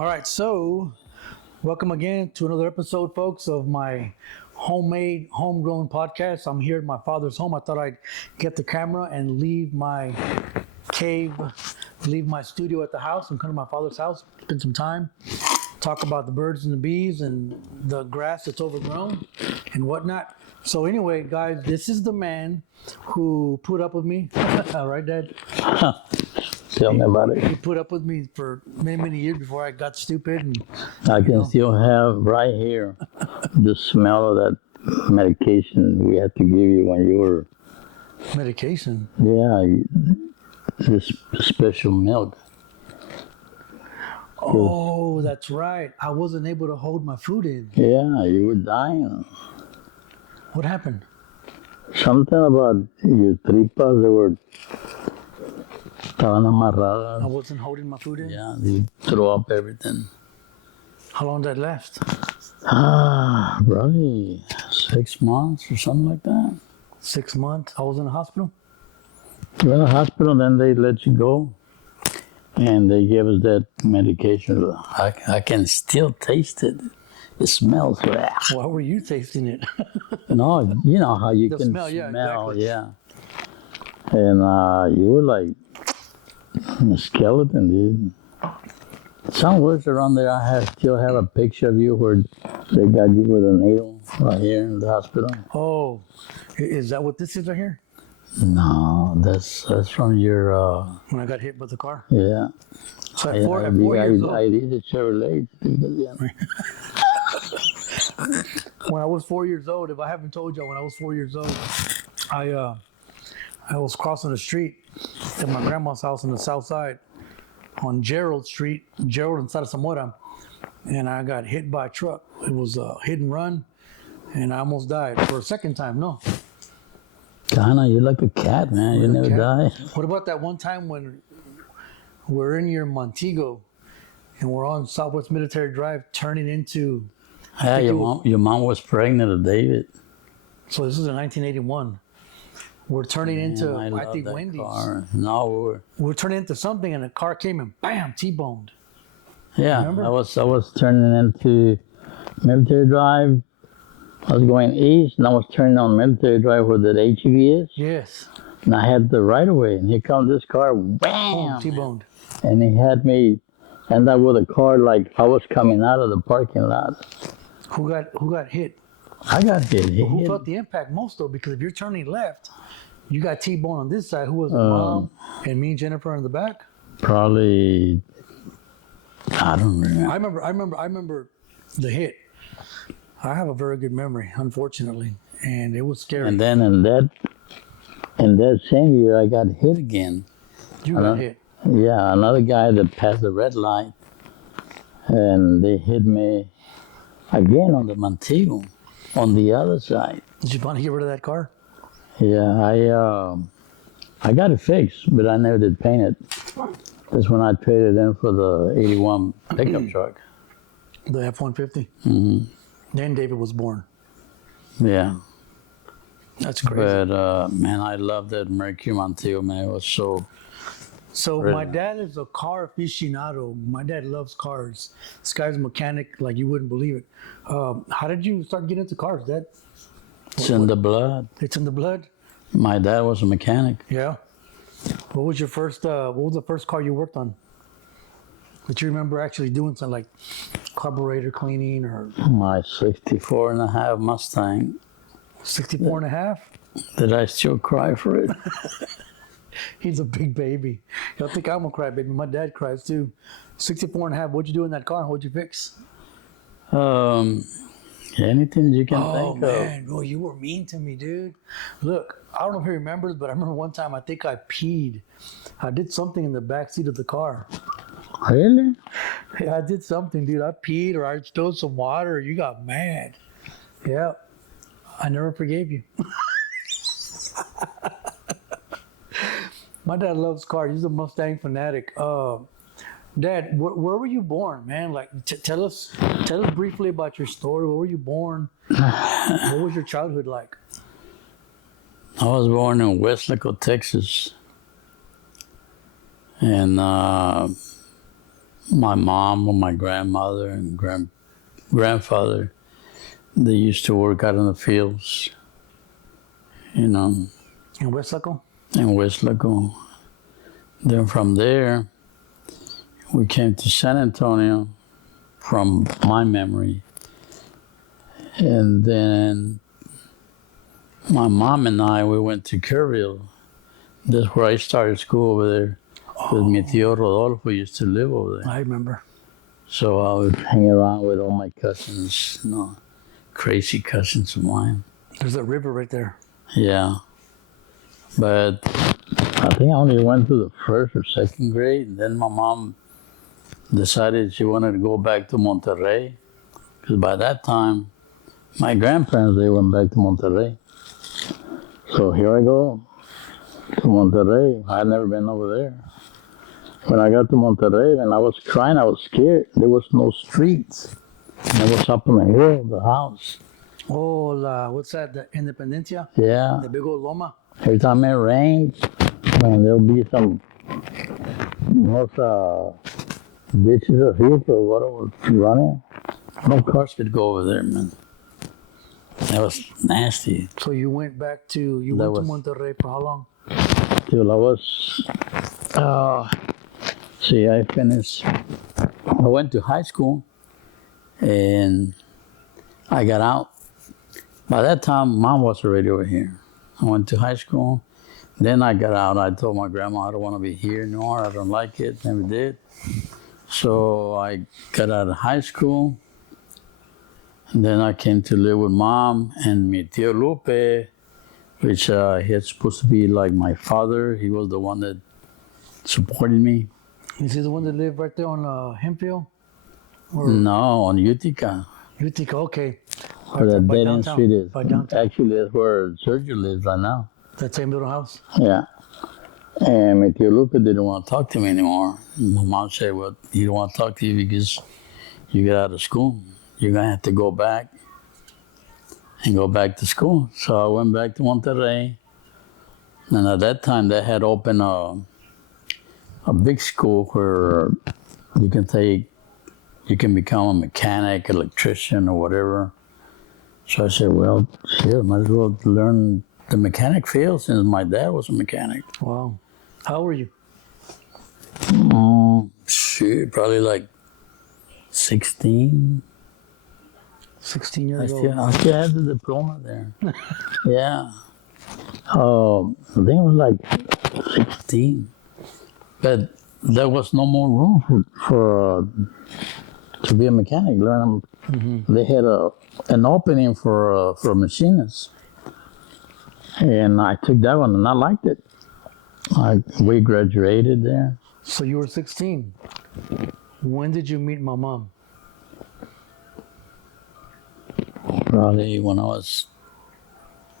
All right, so welcome again to another episode, folks, of my homemade, homegrown podcast. I'm here at my father's home. I thought I'd get the camera and leave my cave, leave my studio at the house and come to my father's house, spend some time, talk about the birds and the bees and the grass that's overgrown and whatnot. So anyway, guys, this is the man who put up with me, right, Dad? Tell me about He it. put up with me for many years before I got stupid. And I can know. still have right here the smell of that medication we had to give you when you were, medication. this special milk. Oh, that's right. I wasn't able to hold my food in. Yeah, you were dying. What happened? Something about your tripas, they were estaban I amarradas. wasn't holding my food in. Yeah, you throw up everything. How long did that last? Probably 6 months or something like that. 6 months. I was in the hospital. You were in the hospital, then they let you go. And they gave us that medication. I can still taste it. It smells. Why were you tasting it? No, you know how you The can smell, yeah, exactly. yeah. And you were like a skeleton, dude. Some words around there, still have a picture of you where they got you with a needle right here in the hospital. Oh, is that what this is right here? No, that's from your, When I got hit by the car. yeah. So at 4 years old. I did a Chevrolet. When I was 4 years old, if I haven't told you, when I was 4 years old, I was crossing the street at my grandma's house on the south side on Gerald Street, Gerald and Sara Zamora, and I got hit by a truck. It was a hit and run, and I almost died for a second time. No. Kinda, you're like a cat, man. You never die. What about that one time when we're in your Montego and we're on Southwest Military Drive turning into... Yeah, your mom was pregnant with David. So this was in 1981. We're turning into, I think, Wendy's. Car. No, We're turning into something, and a car came and bam, T-boned. yeah. Remember? I was turning into Military Drive. I was going east, and I was turning on Military Drive where the HEV is. Yes. And I had the right of way, and here comes this car, Boom, wham! T-boned. And he had me end up with a car like I was coming out of the parking lot. Who got hit? I got hit. Who felt the impact most though? Because if you're turning left, you got T-bone on this side. Who was the mom and me and Jennifer in the back? Probably, I don't remember. I remember the hit. I have a very good memory, unfortunately, and it was scary. And then in that same year, I got hit again. You got hit. Yeah, another guy that passed the red light, and they hit me again on the Montego, on the other side. Did you want to get rid of that car? Yeah, I got it fixed, but I never did paint it. That's when I traded in for the '81 pickup truck. The F-150? Mm-hmm. Then David was born. Yeah. That's crazy. But man, I love that Mercury Montego, man. It was so... So really? My dad is a car aficionado. My dad loves cars. This guy's a mechanic like you wouldn't believe it. How did you start getting into cars, Dad? It's in the blood. It's in the blood? My dad was a mechanic. Yeah. What was your first, what was the first car you worked on? That you remember actually doing something like carburetor cleaning or... My 64 and a half Mustang. 64 and a half? Did I still cry for it? He's a big baby. I think I'm a cry baby. My dad cries too. 64 and a half. What'd you do in that car? What'd you fix? Anything you can think of. Oh man, bro, you were mean to me, dude. Look, I don't know if he remembers, but I remember one time I think I peed. I did something in the back seat of the car. Really? Yeah, I did something, dude. I peed or I stole some water. You got mad. Yeah, I never forgave you. My dad loves cars. He's a Mustang fanatic. Dad, where were you born, man? Like, tell us briefly about your story. Where were you born? What was your childhood like? I was born in Westlaco, Texas. And my mom or my grandmother and grandfather, they used to work out in the fields, In Westlaco? in Westlaco. Then from there, we came to San Antonio, from my memory. And then my mom and I, we went to Kerrville. That's where I started school over there. With mi tío Rodolfo used to live over there. I remember. So I would hang around with all my cousins, crazy cousins of mine. There's a river right there. Yeah. But I think I only went to the first or second grade. And then my mom decided she wanted to go back to Monterrey. Because by that time, my grandparents, they went back to Monterrey. So here I go to Monterrey. I had never been over there. When I got to Monterrey and I was crying, I was scared. There was no streets. And it was up on the hill, the house. Oh, what's that? The Independencia? Yeah. The big old loma? Every time it rains, man, there'll be some ditches of fields or water was running. No cars could go over there, man. That was nasty. So you went back to, to Monterrey for how long? Till I was, I finished, I went to high school and I got out. By that time, Mom was already over here. I went to high school. Then I got out. I told my grandma I don't want to be here anymore. I don't like it. Never did. So I got out of high school. And then I came to live with Mom and mi tío Lupe, which he was supposed to be like my father. He was the one that supported me. Is he the one that lived right there on Hempfield? No, on Utica. Utica, okay. Where that dead end street is. By downtown. Actually, that's where Sergio lives right now. That same little house? Yeah. And mi tío Lupe didn't want to talk to me anymore. My mom said, well, he don't want to talk to you because you get out of school. You're going to have to go back and go back to school. So I went back to Monterrey. And at that time, they had opened a big school where you can become a mechanic, electrician, or whatever. So I said, well, shit, might as well learn the mechanic field since my dad was a mechanic. Wow. How old were you? Probably like 16. 16 years I old. still had the diploma there. Yeah. I think it was like 16. But there was no more room for to be a mechanic. They had an opening for a machinist. And I took that one and I liked it. We graduated there. So you were 16. When did you meet my mom? Probably when I was,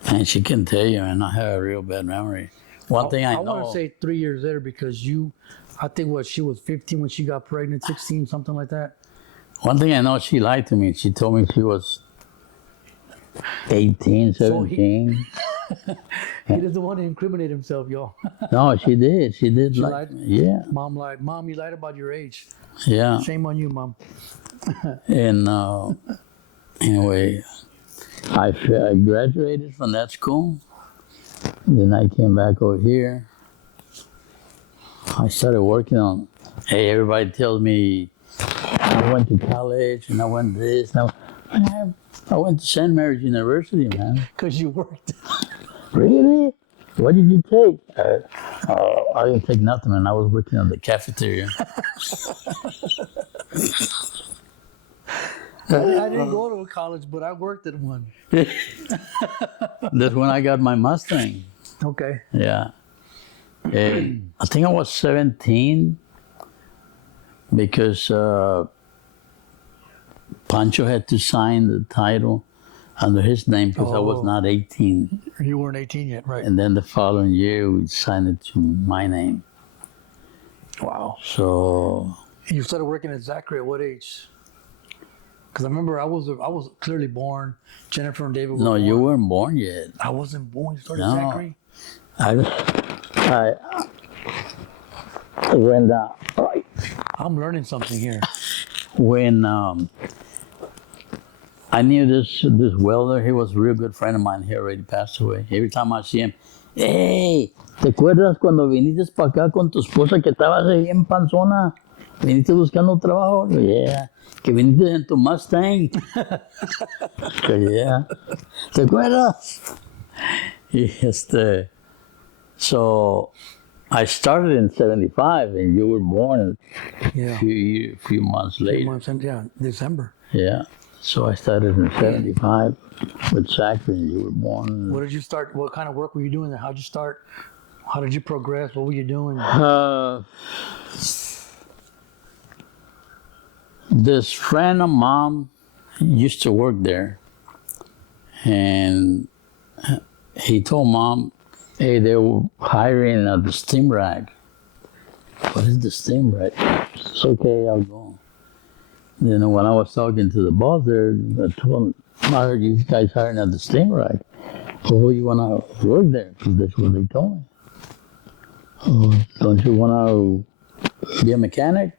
and she can tell you, and I have a real bad memory. One thing I know. I want to say 3 years later because I think she was 15 when she got pregnant, 16, something like that. One thing I know, she lied to me. She told me she was 18, 17. He doesn't want to incriminate himself, y'all. No, she did. She did She lie. lied? Yeah. Mom lied. Mom, you lied about your age. Yeah. Shame on you, Mom. And anyway, I graduated from that school. Then I came back over here. I started working on, everybody tells me I went to college and I went this. I went to St. Mary's University, man. Because you worked. Really? What did you take? I didn't take nothing, man. I was working on the cafeteria. I didn't go to a college, but I worked at one. That's when I got my Mustang. Okay. Yeah. And I think I was 17 because Pancho had to sign the title under his name because I was not 18. You weren't 18 yet, right? And then the following year, we signed it to my name. Wow. So. You started working at Zachary at what age? Because I remember I was clearly born. Jennifer and David were born. You weren't born yet. I wasn't born. You started No. Zachary? I went down. I'm learning something here. When I knew this welder, he was a real good friend of mine. He already passed away. Every time I see him, hey, ¿te acuerdas cuando viniste para acá con tu esposa que estabas ahí en panzona? ¿Viniste buscando trabajo? Yeah. Que viniste en tu Mustang. Yeah. ¿Te acuerdas? Y so I started in 75 and you were born Yeah. a few months Few later. months in, yeah, December. Yeah. So I started in 75 with Zachary and you were born. What did you start? What kind of work were you doing there? How'd you start? How did you progress? What were you doing? This friend of mom used to work there, and he told mom, hey, they were hiring the steam rack. What is the steam rack? It's okay, I'll go. Then when I was talking to the boss there, I told him, I heard you guys hiring at the steam rack. Oh, you want to work there? Because that's what they told me. Oh, don't you want to be a mechanic?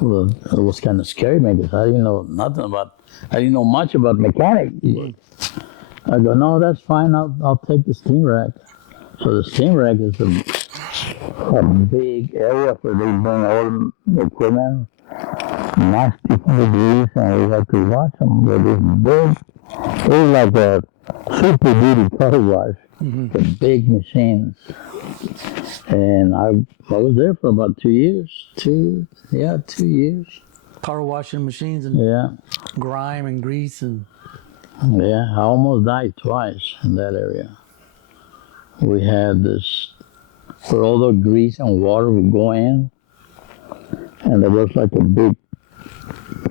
Well, it was kind of scary, man, because I didn't know I didn't know much about mechanics. I go, no, that's fine. I'll take the steam rack. So the steam rack is a big area where they bring all the equipment, nasty degrees, and we have to watch them. They're this big. It was like a super duty car wash. The big machines. And I was there for about 2 years. 2 years. Car washing machines and Yeah. grime and grease and. Yeah, I almost died twice in that area. We had this, where all the grease and water would go in, and there was like a big,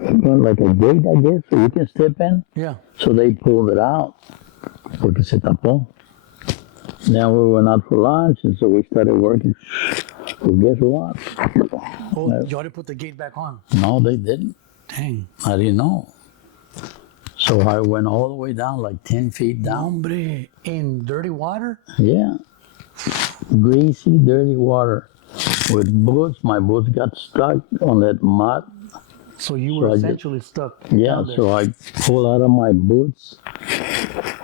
like a gate, I guess, so you can step in. Yeah. So they pulled it out, porque se tapó. Then we went out for lunch, and so we started working. Well, guess what? Oh, you already put the gate back on. No, they didn't. Dang. I didn't know. So I went all the way down, like 10 feet down. Hombre, in dirty water? Yeah. Greasy, dirty water. With boots, my boots got stuck on that mud. So you were essentially stuck. Yeah, down there. so I pulled out of my boots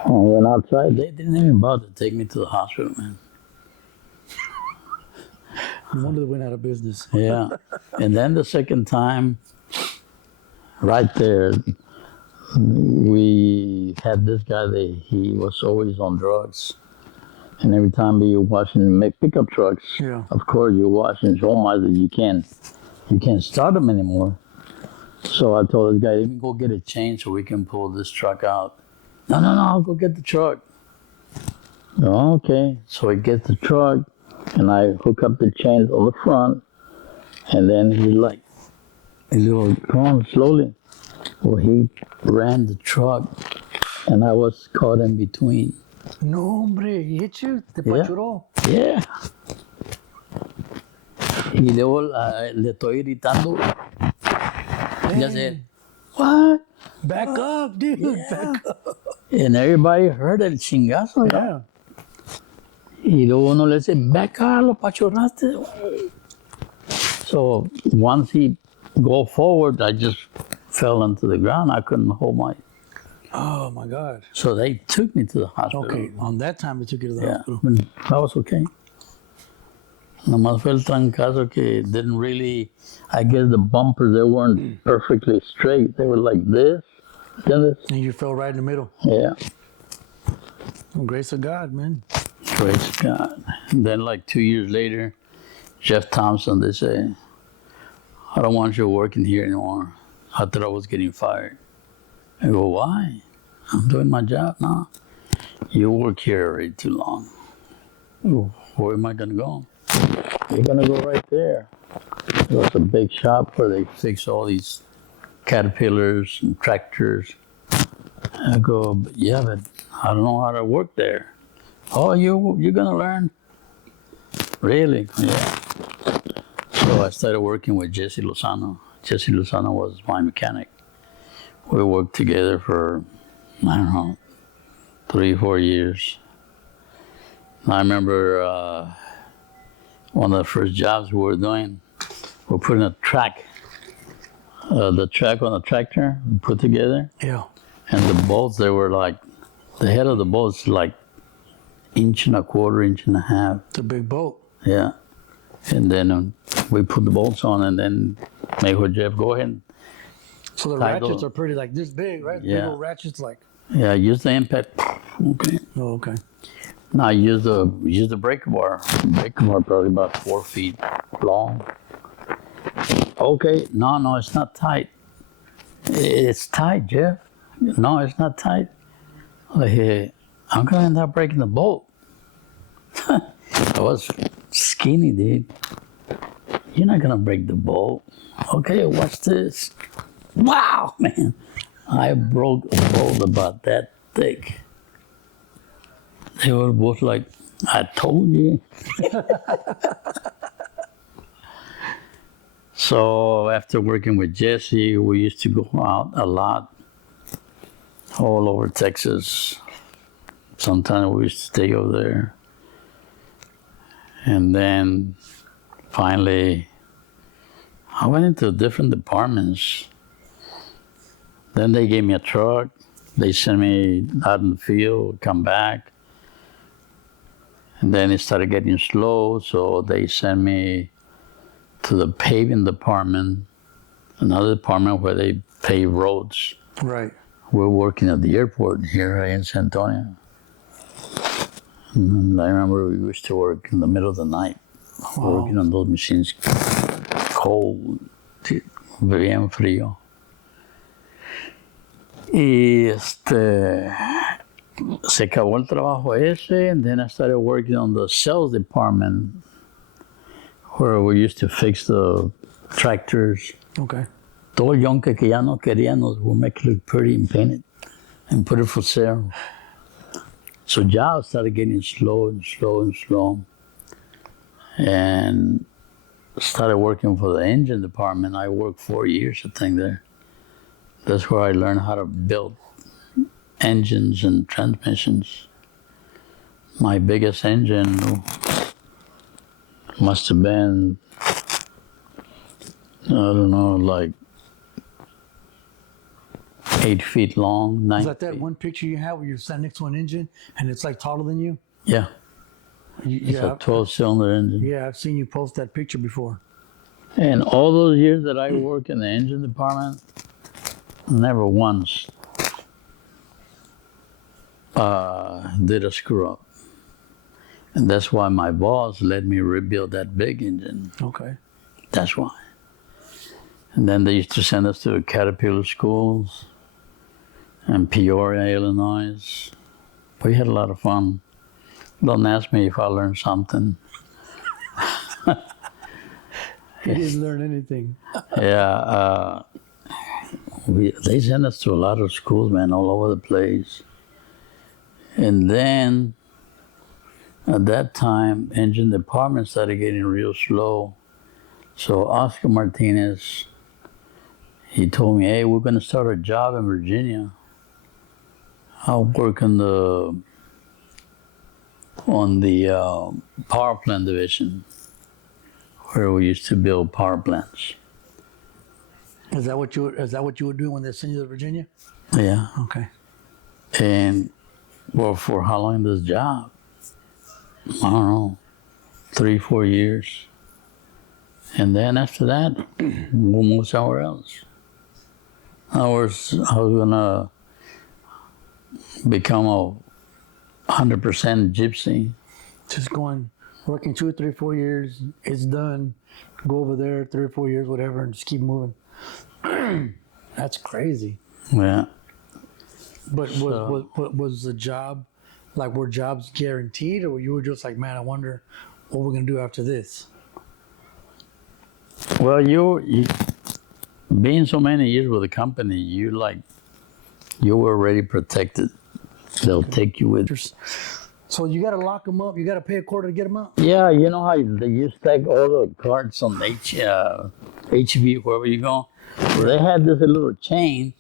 and went outside. They didn't even bother to take me to the hospital, man. No wonder they went out of business. Yeah. And then the second time, right there, we had this guy that he was always on drugs. And every time we were washing pickup trucks, Yeah. of course you're washing so much that you can't start them anymore. So I told this guy, let me go get a chain so we can pull this truck out. No, I'll go get the truck. Oh, okay. So he gets the truck, and I hook up the chains on the front, and then he's like, come on, slowly. Well, he ran the truck, and I was caught in between. No, hombre, he hit you? Te pachuró? Yeah. Y luego le estoy gritando. Ya sé, what? Back up, dude. Yeah. Back up. And everybody heard el chingazo. Yeah. Y luego uno le dice, back up, lo pachorraste. So once he go forward, I just fell into the ground. I couldn't hold my. Oh, my God. So they took me to the hospital. Okay, on that time they took you to the Yeah, hospital. I was okay. Nomás fue el trancazo que didn't really, I guess the bumpers, they weren't perfectly straight. They were like this. And you fell right in the middle. Yeah. Well, grace of God, man. Praise God. And then like 2 years later, Jeff Thompson, they say, I don't want you working here anymore. I thought I was getting fired. I go, why? I'm doing my job now. You work here already too long. I go, where am I going to go? You're going to go right there. It was a big shop where they fix all these caterpillars and tractors. I go, yeah, but I don't know how to work there. Oh, you're going to learn? Really? Yeah. So I started working with Jesse Lozano. Jesse Lozano was my mechanic. We worked together for, I don't know, 3-4 years. I remember one of the first jobs we were doing, we're putting a track, the track on the tractor, put together. Yeah. And the bolts, they were like, the head of the bolt's like 1.25 inches, 1.5 inches. It's a big boat. Yeah. And then we put the bolts on and then Jeff, go ahead. So the ratchets are pretty like this big, right? Yeah. Big old ratchets like. Yeah, use the impact. Okay. Oh, okay. Now use the breaker bar. Breaker bar probably about 4 feet long. Okay, no, it's not tight. It's tight, Jeff. No, it's not tight. Hey, I'm gonna end up breaking the bolt. I was skinny, dude. You're not gonna break the bolt. Okay, watch this. Wow, man. I broke a bolt about that thick. They were both like, I told you. So after working with Jesse, we used to go out a lot, all over Texas. Sometimes we used to stay over there. And then finally, I went into different departments. Then they gave me a truck. They sent me out in the field, come back. And then it started getting slow, so they sent me to the paving department, another department where they pave roads. Right. We're working at the airport here in San Antonio. And I remember we used to work in the middle of the night, working on those machines, cold, bien frío. Y se acabó el trabajo ese, and then I started working on the sales department, where we used to fix the tractors. Okay. Todo el yonke que ya no queríamos, we'll make it look pretty and paint it and put it for sale. So jobs started getting slow and slow and slow. And started working for the engine department. I worked 4 years, I think, there. That's where I learned how to build engines and transmissions. My biggest engine must have been, I don't know, like 8 feet long, 9 Is that feet. one picture you have where you're standing next to an engine and it's like taller than you? Yeah, it's a 12-cylinder engine. Yeah, I've seen you post that picture before. And all those years that I worked in the engine department, never once did a screw up. And that's why my boss let me rebuild that big engine. Okay. That's why. And then they used to send us to Caterpillar schools in Peoria, Illinois. We had a lot of fun. Don't ask me if I learned something. You didn't learn anything. Yeah, they sent us to a lot of schools, man, all over the place. And then, at that time, engine department started getting real slow. So Oscar Martinez, he told me, hey, we're going to start a job in Virginia. I'll work on the power plant division, where we used to build power plants. Is that what you were doing when they sent you to Virginia? Yeah. Okay. And well, for how long this job? I don't know, 3-4 years. And then after that, we'll move somewhere else. I was gonna become a 100% gypsy. Just working 2, 3, 4 years. It's done. Go over there, 3 or 4 years, whatever, and just keep moving. That's crazy. Yeah. But was the job, like, were jobs guaranteed, or you were just like, man, I wonder what we're gonna do after this? Well, you being so many years with the company, you were already protected. They'll take you with. So you got to lock them up. You got to pay a quarter to get them out. Yeah, you know how you stack all the cards on HV, wherever you go. Well, they had this little chain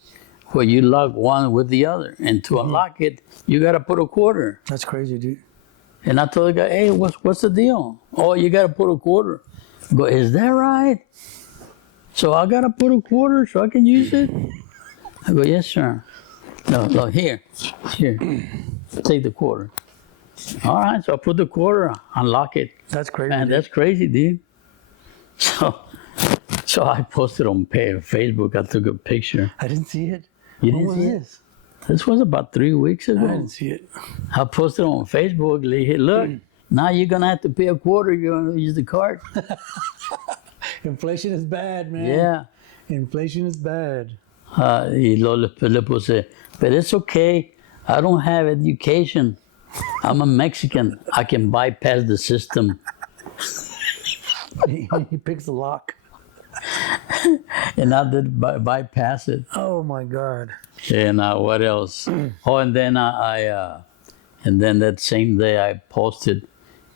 where you lock one with the other, and to unlock it, you got to put a quarter. That's crazy, dude. And I told the guy, hey, what's the deal? Oh, you got to put a quarter. I go, is that right? So I gotta put a quarter so I can use it? I go, yes, sir. No, here, take the quarter. All right, so I put the quarter, unlock it. That's crazy. Man, dude. that's crazy, dude. So I posted on Facebook. I took a picture. I didn't see it. You When didn't was see it? this? This was about 3 weeks I ago. didn't see it. I posted on Facebook. Look, now you're gonna have to pay a quarter. You're gonna use the card. Inflation is bad, man. Yeah. Inflation is bad. Y luego le puse, but it's okay. I don't have education. I'm a Mexican. I can bypass the system. He picks the lock. And I did bypass it. Oh my God. And what else? Oh, and then and then that same day I posted,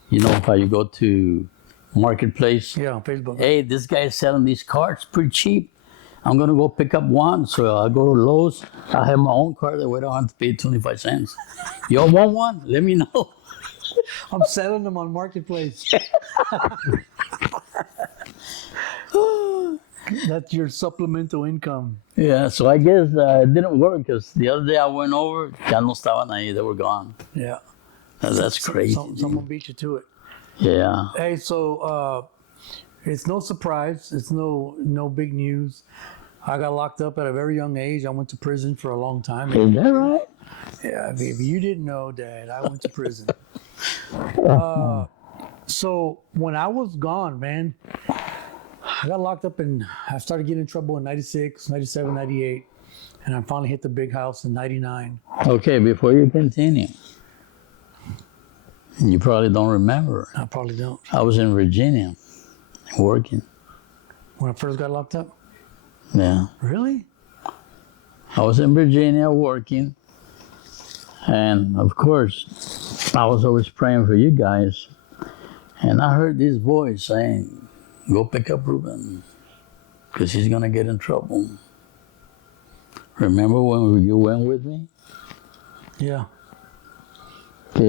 you know, how you go to Marketplace. Yeah, on Facebook. Hey, this guy is selling these cards pretty cheap. I'm gonna go pick up one. So I go to Lowe's. I have my own card that way I don't have to pay 25 cents. Y'all want one? Let me know. I'm selling them on Marketplace. That's your supplemental income. Yeah, so I guess it didn't work because the other day I went over, ya no estaban ahí, they were gone. Yeah. That's crazy. Someone beat you to it. Yeah. Hey, so it's no surprise. It's no big news. I got locked up at a very young age. I went to prison for a long time. Is that right? Yeah, if you didn't know, Dad, I went to prison. So when I was gone, man, I got locked up and I started getting in trouble in 96, 97, 98. And I finally hit the big house in 99. Okay, before you continue, you probably don't remember. I probably don't. I was in Virginia working. When I first got locked up? Yeah. Really? I was in Virginia working. And of course, I was always praying for you guys. And I heard this voice saying, go pick up Ruben, because he's going to get in trouble. Remember when you went with me? Yeah. I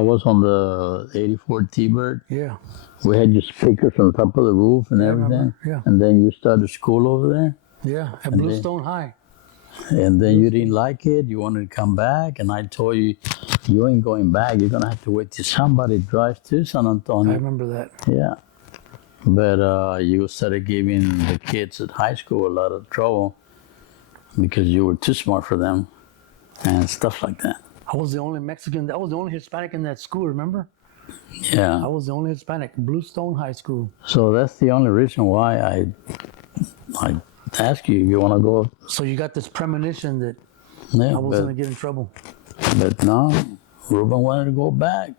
was on the 84 T-Bird. Yeah. We had your speakers on top of the roof and I everything. remember, yeah. And then you started school over there. Yeah, at And Bluestone High. And then you didn't like it. You wanted to come back. And I told you, you ain't going back. You're going to have to wait till somebody drives to San I Antonio. remember that. Yeah. But you started giving the kids at high school a lot of trouble because you were too smart for them and stuff like that. I was the only Mexican. I was the only Hispanic in that school, remember? Yeah. I was the only Hispanic, Bluestone High School. So that's the only reason why I ask you if you want to go. So you got this premonition that Yeah, I was going to get in trouble. but no, Ruben wanted to go back.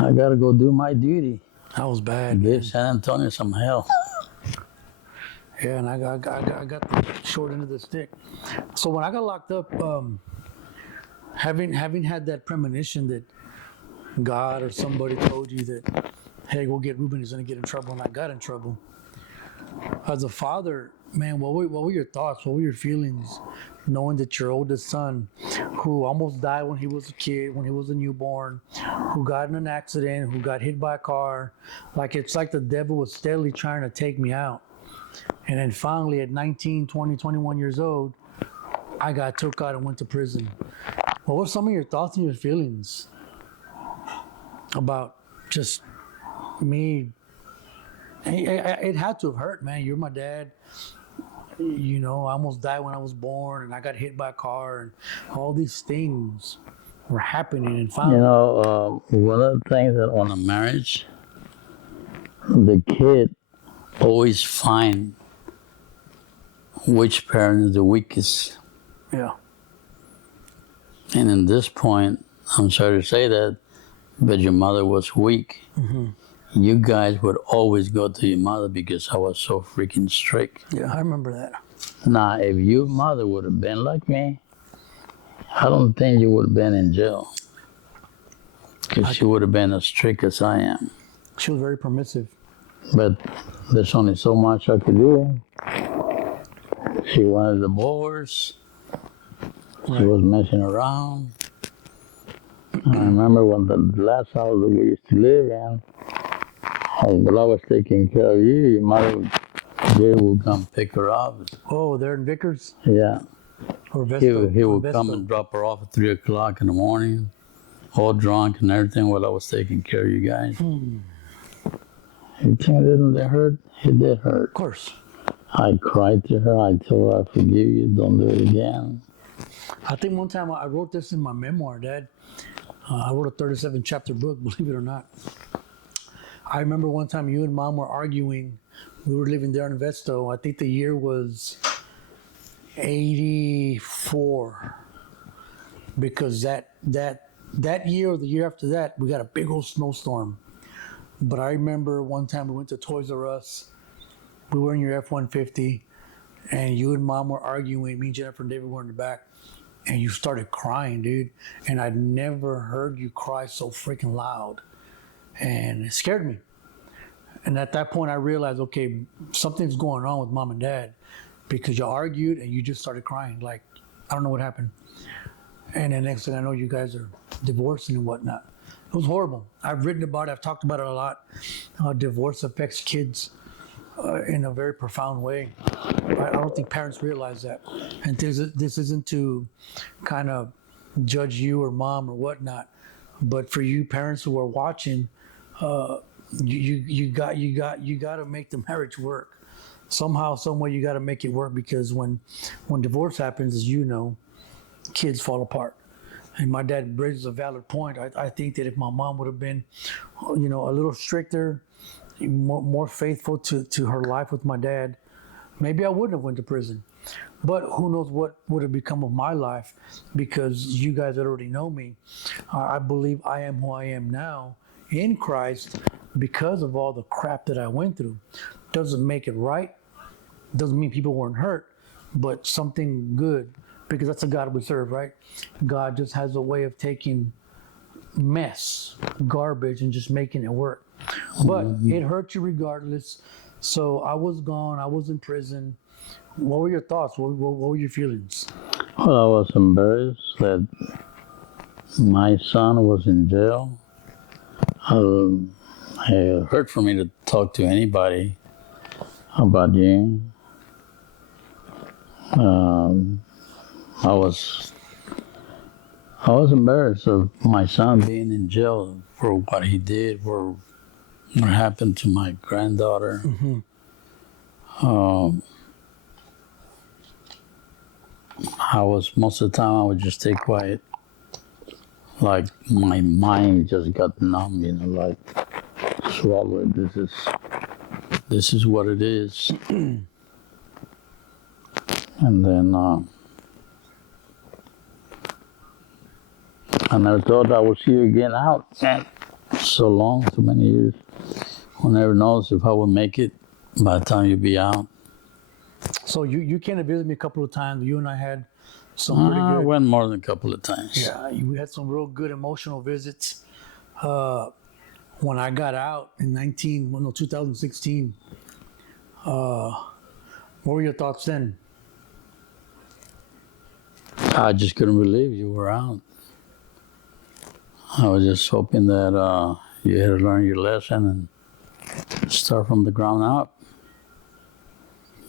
I got to go do my duty. That was bad. Give San Antonio some hell. Yeah, and I got the short end of the stick. So when I got locked up, having had that premonition that God or somebody told you that, hey, go get Ruben, he's going to get in trouble, and I got in trouble. As a father, man, what were your thoughts? What were your feelings knowing that your oldest son, who almost died when he was a kid, when he was a newborn, who got in an accident, who got hit by a car, it's like the devil was steadily trying to take me out. And then finally at 19, 20, 21 years old, I got took out and went to prison. What were some of your thoughts and your feelings about just me? It had to have hurt, man. You're my dad. You know, I almost died when I was born, and I got hit by a car, and all these things were happening. And finally, You know, one of the things that on a marriage, the kid always find which parent is the weakest. yeah, And in this point, I'm sorry to say that, but your mother was weak. mm-hmm. You guys would always go to your mother because I was so freaking strict. Yeah, I remember that. Now, if your mother would have been like me, I don't think you would have been in jail. Because she would have been as strict as I am. She was very permissive. But there's only so much I could do. She wanted a divorce. She was messing around. I remember when the last house that we used to live in, while I was taking care of you, your mother Jerry will come pick her up. Oh, they're in Vickers Yeah. or He, Vesto? he On would come Vesto. and drop her off at 3 o'clock in the morning, all drunk and everything while I was taking care of you guys. Everything didn't hurt, it did hurt. Of course. I cried to her. I told her, I forgive you, don't do it again. I think one time I wrote this in my memoir, Dad. I wrote a 37 chapter book, believe it or not. I remember one time you and Mom were arguing. We were living there in Vesto. I think the year was 84, because that year or the year after that, we got a big old snowstorm. But I remember one time we went to Toys R Us. We were in your F-150, and you and Mom were arguing. Me, Jennifer, and David were in the back, and you started crying, dude. And I'd never heard you cry so freaking loud, and it scared me. And at that point, I realized, okay, something's going on with Mom and Dad, because you argued and you just started crying. Like, I don't know what happened. And the next thing I know, you guys are divorcing and whatnot. It was horrible. I've written about it. I've talked about it a lot. How divorce affects kids in a very profound way. I don't think parents realize that. And this isn't to kind of judge you or Mom or whatnot, but for you parents who are watching, you got to make the marriage work. Somehow, some way, you got to make it work, because when divorce happens, as you know, kids fall apart. And my dad raises a valid point. I think that if my mom would have been, a little stricter, more faithful to her life with my dad, maybe I wouldn't have went to prison. But who knows what would have become of my life, because you guys already know me. I believe I am who I am now in Christ because of all the crap that I went through. Doesn't make it right. Doesn't mean people weren't hurt, but something good, because that's a God we serve, right? God just has a way of taking mess, garbage, and just making it work. But it hurt you regardless. So I was gone. I was in prison. What were your thoughts? What were your feelings? Well, I was embarrassed that my son was in jail. It hurt for me to talk to anybody about you. I was embarrassed of my son being in jail for what he did, for what happened to my granddaughter. I was, most of the time I would just stay quiet. Like my mind just got numb, like swallow it. This is what it is. And then I never thought I would see you again out. So long, so many years. Who never knows if I would make it by the time you'd be out. So you came to visit me a couple of times. You and I had some pretty I good. went more than a couple of times. Yeah, we had some real good emotional visits. When I got out in 2016, what were your thoughts then? I just couldn't believe you were out. I was just hoping that you had to learn your lesson and start from the ground up.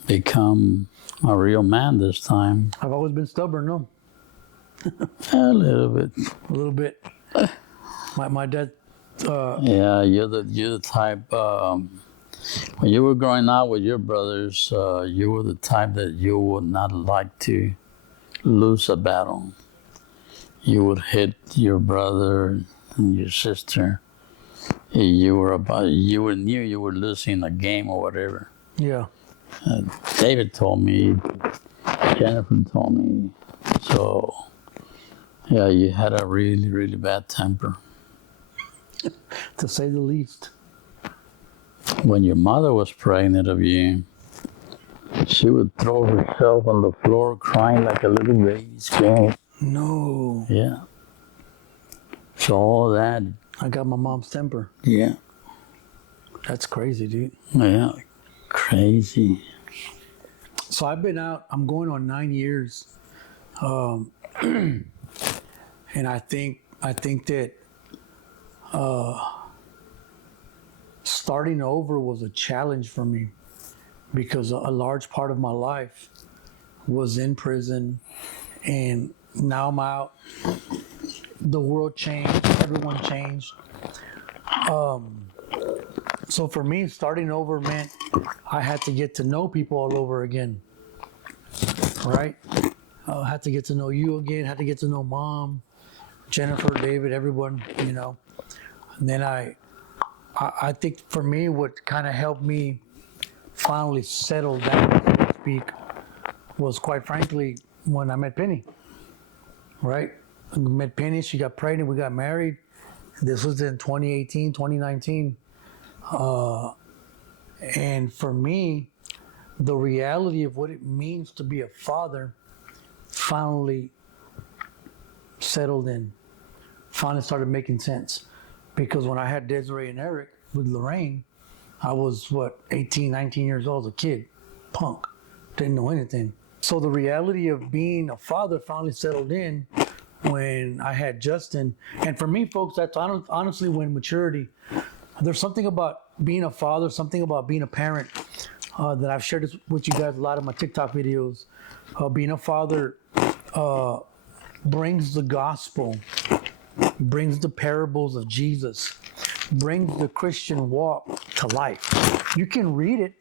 Become a real man this time. I've always been stubborn, no? A little bit. A little bit. My dad. Yeah, you're the type. When you were growing up with your brothers, you were the type that you would not like to lose a battle. You would hit your brother and your sister. You knew you were losing a game or whatever. Yeah. David told me, Jennifer told me. So, yeah, you had a really, really bad temper. To say the least. When your mother was pregnant of you, she would throw herself on the floor crying like a little baby, screaming. No. Yeah. So all that. I got my mom's temper. Yeah. That's crazy, dude. Yeah. Crazy. So I've been out. I'm going on 9 years, and I think that starting over was a challenge for me, because a large part of my life was in prison, and now I'm out. The world changed, everyone changed. So for me, starting over meant I had to get to know people all over again, right? Had to get to know you again, had to get to know Mom, Jennifer, David, everyone, you know. And then I think for me, what kind of helped me finally settle down, so to speak, was quite frankly when I met Penny, right? I met Penny, she got pregnant, we got married. This was in 2018, 2019. And for me, the reality of what it means to be a father finally settled in, finally started making sense. Because when I had Desiree and Eric with Lorraine, I was, 18, 19 years old, a kid, punk, didn't know anything. So the reality of being a father finally settled in when I had Justin. And for me, folks, that's honestly when maturity, there's something about being a father, something about being a parent that I've shared this with you guys a lot of my TikTok videos. Being a father brings the gospel, brings the parables of Jesus, brings the Christian walk to life. You can read it.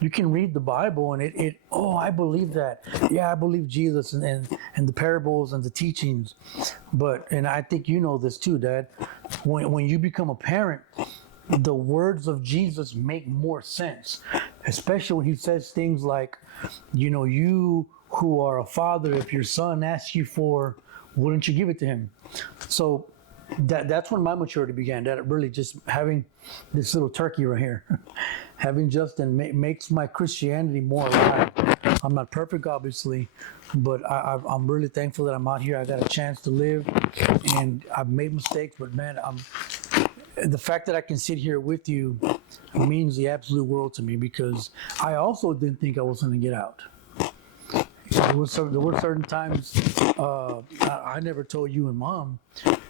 You can read the Bible and oh, I believe that. Yeah, I believe Jesus and the parables and the teachings. But, and I think you know this too, Dad, when you become a parent, the words of Jesus make more sense, especially when he says things like, you know, you who are a father, if your son asks you for, wouldn't you give it to him? So that's when my maturity began. That really just having this little turkey right here, having Justin makes my Christianity more alive. I'm not perfect, obviously, but I'm really thankful that I'm out here. I got a chance to live, and I've made mistakes, but man, the fact that I can sit here with you means the absolute world to me, because I also didn't think I was going to get out. There were certain times I never told you and Mom,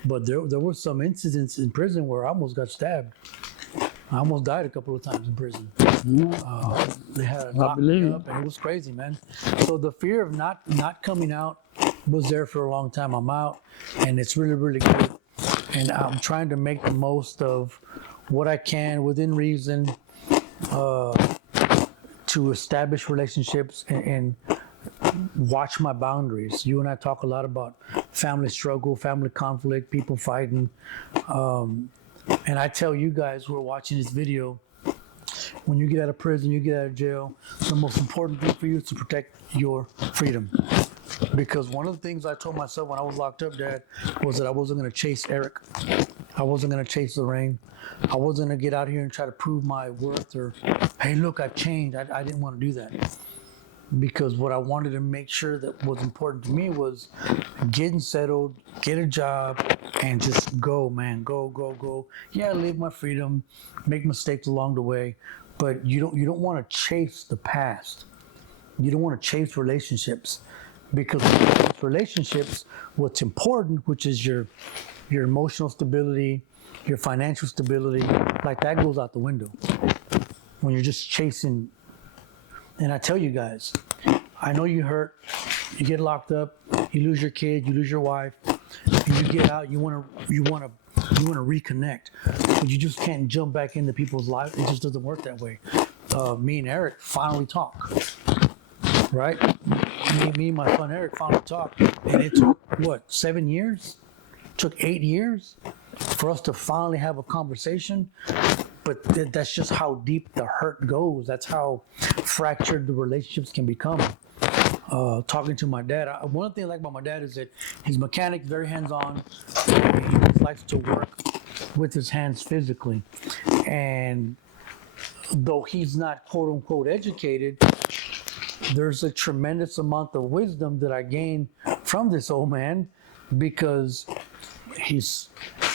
but there were some incidents in prison where I almost got stabbed. I almost died a couple of times in prison. They had knocked me up, and it was crazy, man. So the fear of not coming out was there for a long time. I'm out, and it's really, really good. And I'm trying to make the most of what I can within reason to establish relationships and watch my boundaries. You and I talk a lot about family struggle, family conflict, people fighting. And I tell you guys who are watching this video, when you get out of prison, you get out of jail, the most important thing for you is to protect your freedom. Because one of the things I told myself when I was locked up, Dad, was that I wasn't going to chase Eric. I wasn't going to chase Lorraine. I wasn't going to get out here and try to prove my worth or, hey, look, I've changed. I didn't want to do that. Because what I wanted to make sure that was important to me was getting settled, get a job, and just go, man, go. Yeah, live my freedom, make mistakes along the way, but you don't want to chase the past. You don't want to chase relationships, because relationships, what's important, which is your emotional stability, your financial stability, like that goes out the window when you're just chasing. And I tell you guys, I know you hurt, you get locked up, you lose your kid, you lose your wife, and you get out, you want to reconnect, but you just can't jump back into people's lives. It just doesn't work that way. Me and Eric finally talk, right? Me and my son Eric finally talk, and it took 7 years? It took 8 years for us to finally have a conversation. But that's just how deep the hurt goes. That's how fractured the relationships can become. Talking to my dad, one thing I like about my dad is that he's a mechanic, very hands-on. He likes to work with his hands physically. And though he's not quote-unquote educated, there's a tremendous amount of wisdom that I gained from this old man, because he's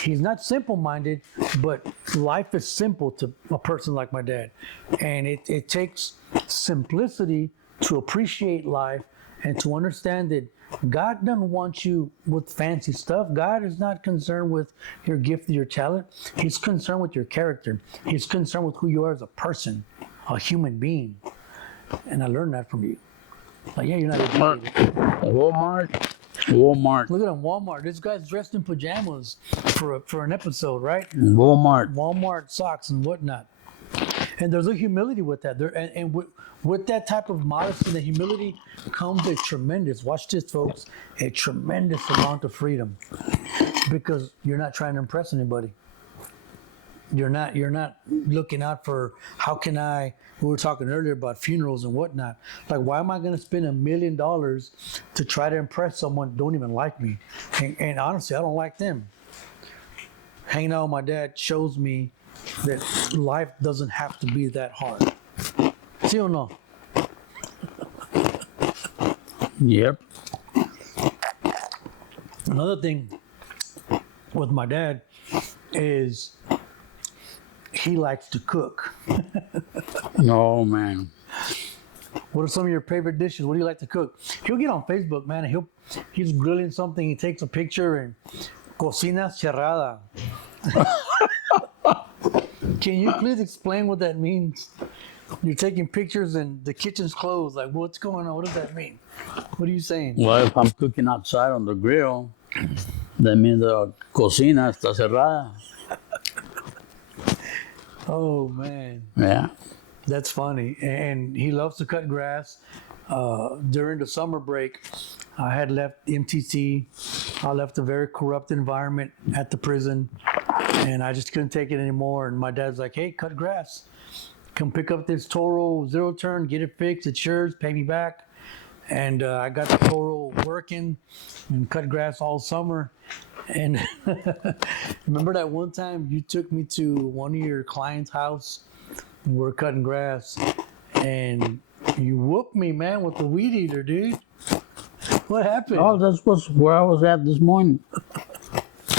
not simple-minded, but life is simple to a person like my dad. And it takes simplicity to appreciate life and to understand that God doesn't want you with fancy stuff. God is not concerned with your gift or your talent. He's concerned with your character. He's concerned with who you are as a person, a human being. And I learned that from you. Like, yeah, you're not educated. Walmart. Look at him, Walmart. This guy's dressed in pajamas for an episode, right? Walmart. Walmart socks and whatnot. And there's a humility with that. And with that type of modesty and the humility comes a tremendous, watch this, folks, a tremendous amount of freedom. Because you're not trying to impress anybody. You're not looking out for how can I. We were talking earlier about funerals and whatnot. Like, why am I going to spend $1 million to try to impress someone who don't even like me? And honestly, I don't like them. Hanging out with my dad shows me that life doesn't have to be that hard. See or no? Yep. Another thing with my dad is he likes to cook. Oh, man. What are some of your favorite dishes? What do you like to cook? He'll get on Facebook, man, and he's grilling something. He takes a picture and cocina cerrada. Can you please explain what that means? You're taking pictures and the kitchen's closed. Like, what's going on? What does that mean? What are you saying? Well, if I'm cooking outside on the grill, that means the cocina está cerrada. Oh, man. Yeah. That's funny. And he loves to cut grass. During the summer break, I had left MTC. I left a very corrupt environment at the prison, and I just couldn't take it anymore. And my dad's like, hey, cut grass. Come pick up this Toro zero turn, get it fixed. It's yours, pay me back. And I got the Toro working and cut grass all summer. And remember that one time you took me to one of your clients' house and we're cutting grass, and you whooped me, man, with the weed eater, dude. What happened? Oh, that's where I was at this morning.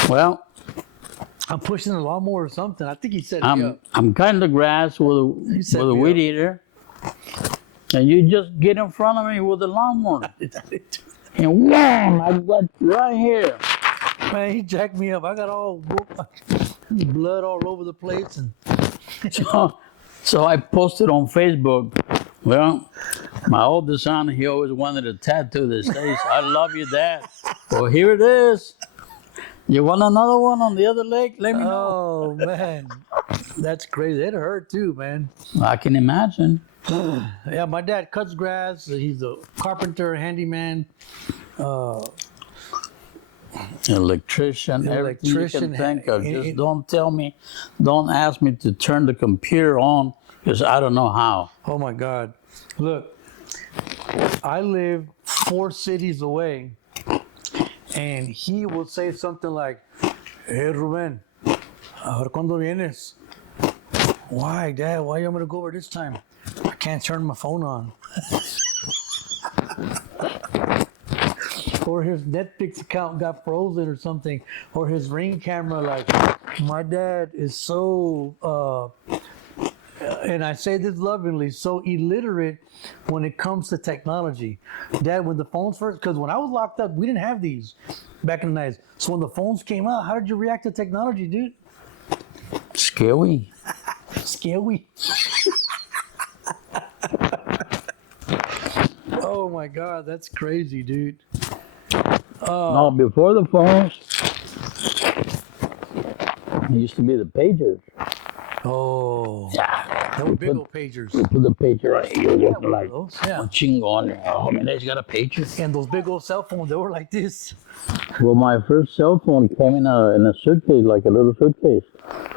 Well, I'm pushing the lawnmower or something. I think he set me I'm up. cutting the grass with set a me weed up. eater, and you just get in front of me with the lawnmower, and wham! I got right here. Man, he jacked me up. I got all blood all over the place. And So I posted on Facebook. Well, my oldest son, he always wanted to tattoo this face. I love you, Dad. Well, here it is. You want another one on the other leg? Let me know. oh, man. That's crazy. It hurt too, man. I can imagine. Yeah, my dad cuts grass. He's a carpenter, handyman. Electrician, everything you can Electrician, think of. Just don't ask me to turn the computer on because I don't know how. Oh my God. Look, I live 4 cities away, and he will say something like, hey, Ruben, a ver cuando vienes. Why, Dad? Why am I going to go over this time? I can't turn my phone on. Or his Netflix account got frozen or something, or his Ring camera. Like, my dad is so, and I say this lovingly, so illiterate when it comes to technology. Dad, when the phones first, because when I was locked up, we didn't have these back in the 90s. So when the phones came out, how did you react to technology, dude? Scary. Scary. Oh my God, that's crazy, dude. No, before the phones, it used to be the pagers. Oh, Yeah. they were big old pagers. You put the pager right here. You're looking like, Those, yeah. chingon. Oh, man, he's got a pager. And those big old cell phones, they were like this. Well, my first cell phone came in a suitcase, like a little suitcase.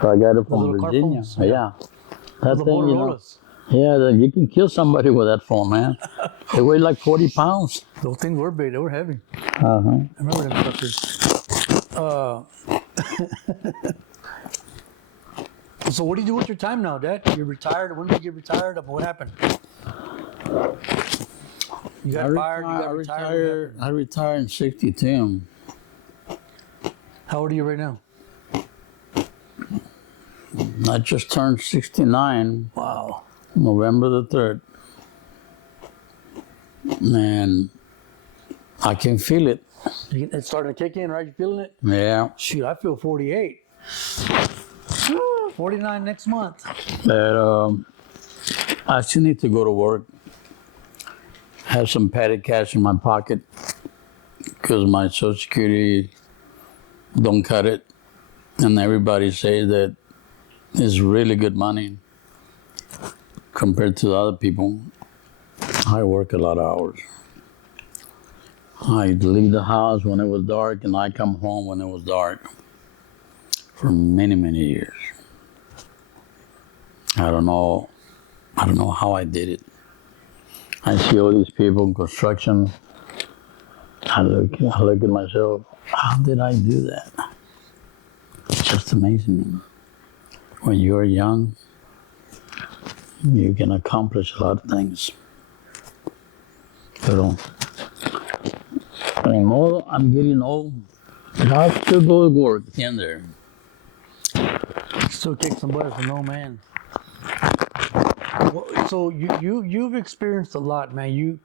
So I got it from little car Virginia. phones, Yeah. yeah. That The thing, Motorola's. you can kill somebody with that phone, man. They weigh like 40 pounds. Those things were big. They were heavy. Uh-huh. I remember them suckers. So what do you do with your time now, Dad? You're retired. When did you get retired? What happened? You got fired. You got retired. I retired in 62. How old are you right now? I just turned 69, Wow. November the 3rd. And I can feel it. It's starting to kick in, right? You feeling it? Yeah. Shoot, I feel 48. 49 next month. But I still need to go to work. have some petty cash in my pocket because my Social Security don't cut it, and everybody says that it's really good money compared to other people. I work a lot of hours. I leave the house when it was dark, and I come home when it was dark for many, many years. I don't know how I did it. I see all these people in construction. I look at myself. How did I do that? It's just amazing. When you're young, you can accomplish a lot of things. Pero, anymore, I'm getting old. I still go to work in there. Still kick some butt as an old man. So you've experienced a lot, man. You've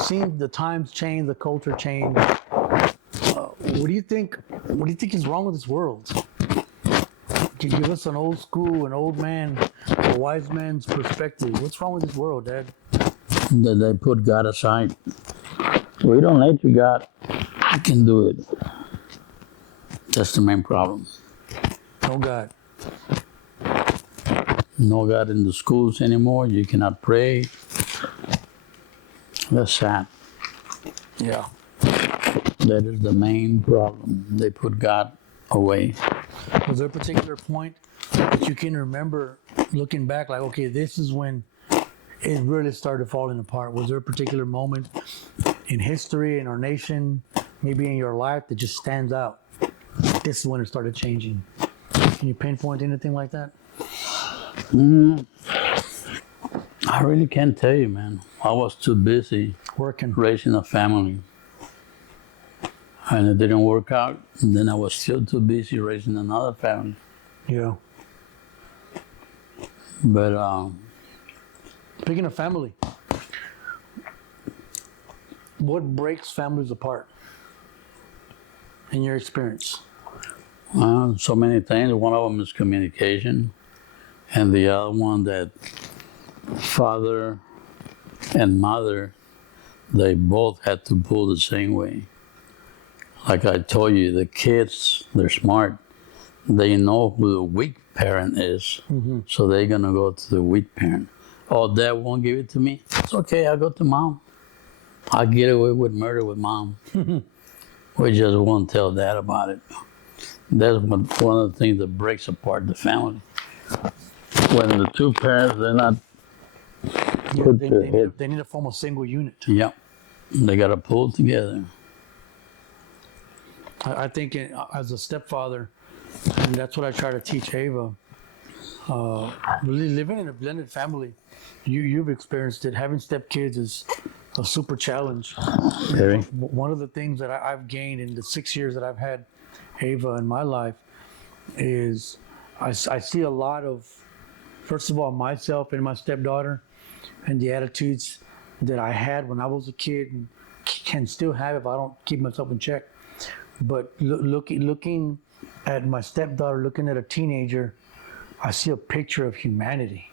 seen the times change, the culture change. What do you think? What do you think is wrong with this world? Can you give us an old school, an old man, a wise man's perspective? What's wrong with this world, Dad? That they put God aside. We don't let you, God. I can do it. That's the main problem. No God. No God in the schools anymore. You cannot pray. That's sad. Yeah. That is the main problem. They put God away. Was there a particular point that you can remember looking back, like, okay, this is when it really started falling apart? Was there a particular moment in history, in our nation, maybe in your life that just stands out? This is when it started changing. Can you pinpoint anything like that? I really can't tell you, man. I was too busy Working. raising a family. And it didn't work out. And then I was still too busy raising another family. Yeah. But Speaking of family, what breaks families apart in your experience? so many things. One of them is communication. And the other one that father and mother, they both had to pull the same way. Like I told you, the kids, they're smart. They know who the weak parent is. Mm-hmm. So they're going to go to the weak parent. Oh, dad won't give it to me? It's okay, I'll go to mom. I'll get away with murder with mom. We just won't tell dad about it. That's one of the things that breaks apart the family. When the two parents, they're not put their head. They need to form a single unit. Yeah, they got to pull together. I think as a stepfather, and that's what I try to teach Ava, really living in a blended family, you've experienced it. Having stepkids is a super challenge. Very. One of the things that I've gained in the 6 years that I've had Ava in my life is I see a lot of, first of all, myself and my stepdaughter and the attitudes that I had when I was a kid and can still have if I don't keep myself in check. But looking at my stepdaughter, looking at a teenager, I see a picture of humanity.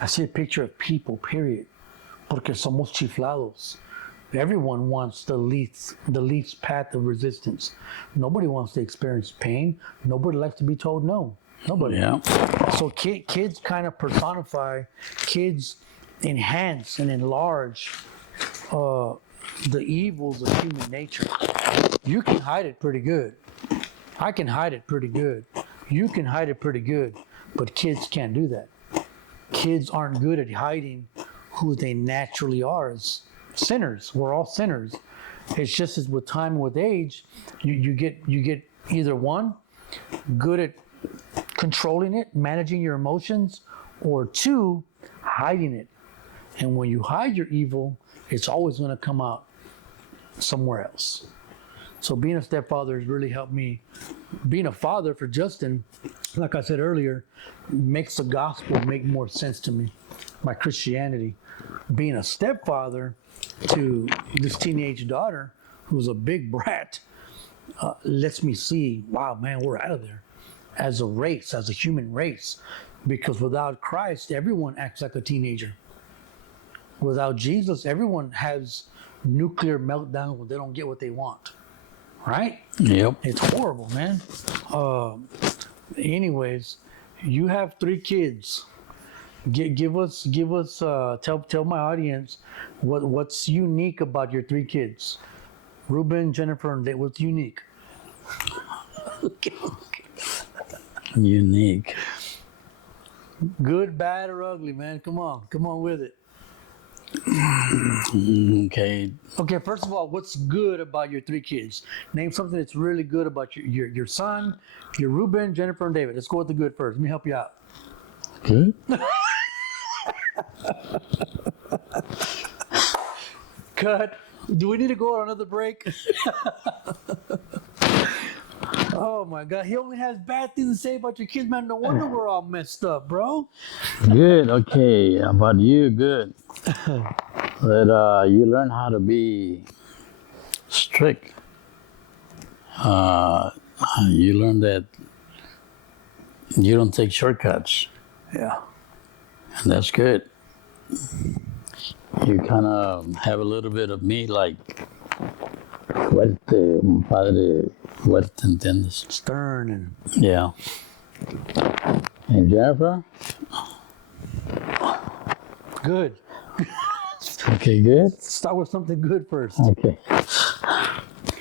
I see a picture of people, period. Porque somos chiflados. Everyone wants the least path of resistance. Nobody wants to experience pain. Nobody likes to be told no. Nobody. Yeah. So kids kind of personify, kids enhance and enlarge the evils of human nature. You can hide it pretty good. I can hide it pretty good. You can hide it pretty good, but kids can't do that. Kids aren't good at hiding who they naturally are as sinners. We're all sinners. It's just as with time and with age, you get either one, good at controlling it, managing your emotions, or two, hiding it. And when you hide your evil, it's always going to come out somewhere else. So being a stepfather has really helped me. Being a father for Justin, like I said earlier, makes the gospel make more sense to me, my Christianity. Being a stepfather to this teenage daughter, who's a big brat, lets me see, wow, man, we're out of there as a race, as a human race. Because without Christ, everyone acts like a teenager. without Jesus, everyone has nuclear meltdowns when they don't get what they want. Right? Yep. It's horrible, man. Anyways, you have 3 kids. Give us. Tell my audience what's unique about your 3 kids. Ruben, Jennifer, and Dave. What's unique? Unique. Good, bad, or ugly, man. Come on with it. Okay. Okay, first of all, what's good about your 3 kids? Name something that's really good about your son, your Ruben, Jennifer, and David. Let's go with the good first. Let me help you out. Good. Cut. Do we need to go on another break? Oh my God, he only has bad things to say about your kids, man. No wonder we're all messed up, bro. Good. Okay. About you, good. That you learn how to be strict. You learn that you don't take shortcuts, Yeah. and that's good. You kind of have a little bit of me, like fuerte, un padre fuerte, ¿entiendes? Stern and Yeah. And Jennifer? good. Okay, good. Start with something good first. Okay.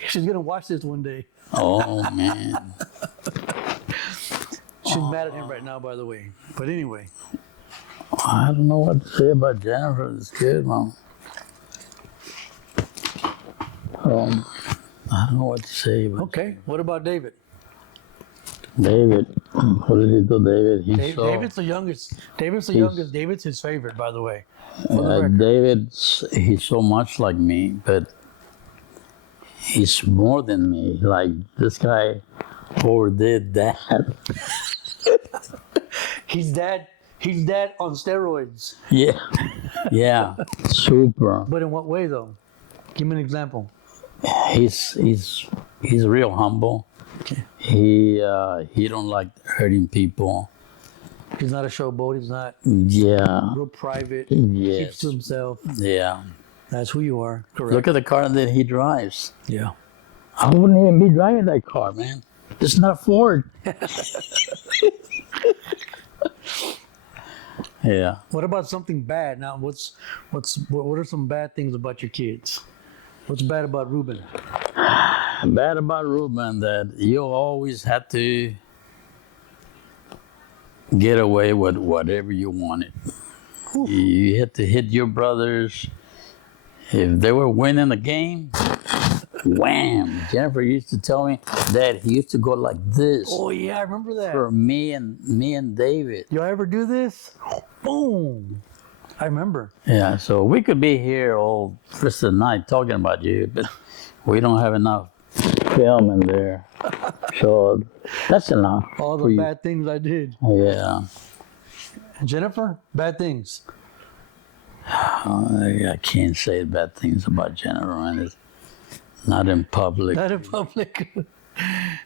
She's gonna watch this one day. Oh man. She's mad at him right now, by the way. But anyway, I don't know what to say about Jennifer. It's good, Mom. I don't know what to say. But okay. What about David? David, Joselito David, he's so. David's the youngest. David's his favorite, by the way. For the record. He's so much like me, but he's more than me. Like this guy overdid that. He's dad on steroids. Yeah, yeah, super. But in what way, though? Give me an example. He's real humble. Okay. He don't like hurting people. He's not a showboat. He's not Yeah. real private. Yes. Keeps to himself. Yeah. That's who you are. Correct. Look at the car that he drives. Yeah. I wouldn't even be driving that car, man. It's not Ford. Yeah. What about something bad? Now, what are some bad things about your kids? What's bad about Ruben? Bad about Ruben that you always had to get away with whatever you wanted. You had to hit your brothers. If they were winning the game, wham! Jennifer used to tell me that he used to go like this. Oh yeah, I remember that. For me and David. Y'all ever do this? Boom! I remember. Yeah, so we could be here all rest of the night talking about you, but we don't have enough film in there. So that's enough. All the bad things I did. Yeah. Jennifer, bad things. I can't say bad things about Jennifer, and it's not in public. Not in public.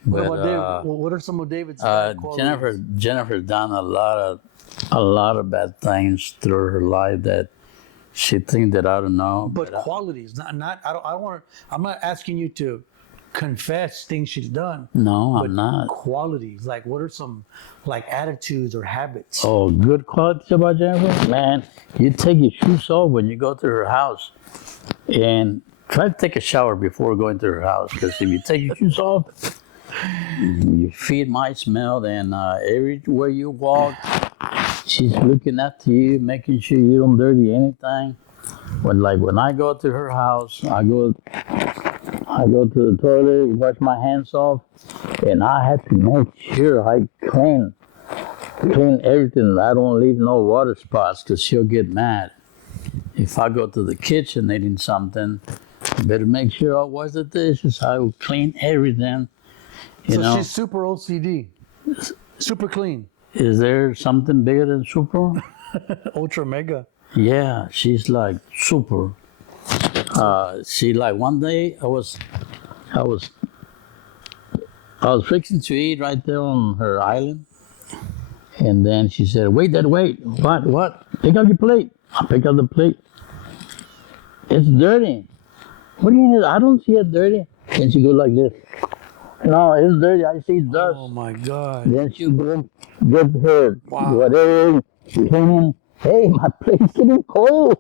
But, what are some of David's bad qualities? Jennifer's done a lot of bad things through her life that she thinks that I don't know. But qualities, not. I don't want to. I'm not asking you to confess things she's done. No, I'm not. Qualities, like what are some like attitudes or habits? Oh, good qualities about Jennifer? Man, you take your shoes off when you go to her house and try to take a shower before going to her house, because if you take your shoes off, your feet might smell, and everywhere you walk, she's looking after you, making sure you don't dirty anything. When I go to her house, I go to the toilet, wash my hands off, and I have to make sure I clean everything. I don't leave no water spots, because she'll get mad. If I go to the kitchen eating something, I better make sure I wash the dishes. I will clean everything. You know? She's super OCD, super clean. Is there something bigger than super? Ultra mega. Yeah, she's like super. She like one day I was fixing to eat right there on her island, and then she said, "Wait, Dad, wait! What? Pick up your plate." I picked up the plate, It's dirty. What do you mean? I don't see it dirty. Then she go like this. No, it's dirty. I see dust. Oh my God. Then she go get her Wow. whatever. She came in. Hey, my plate's getting cold.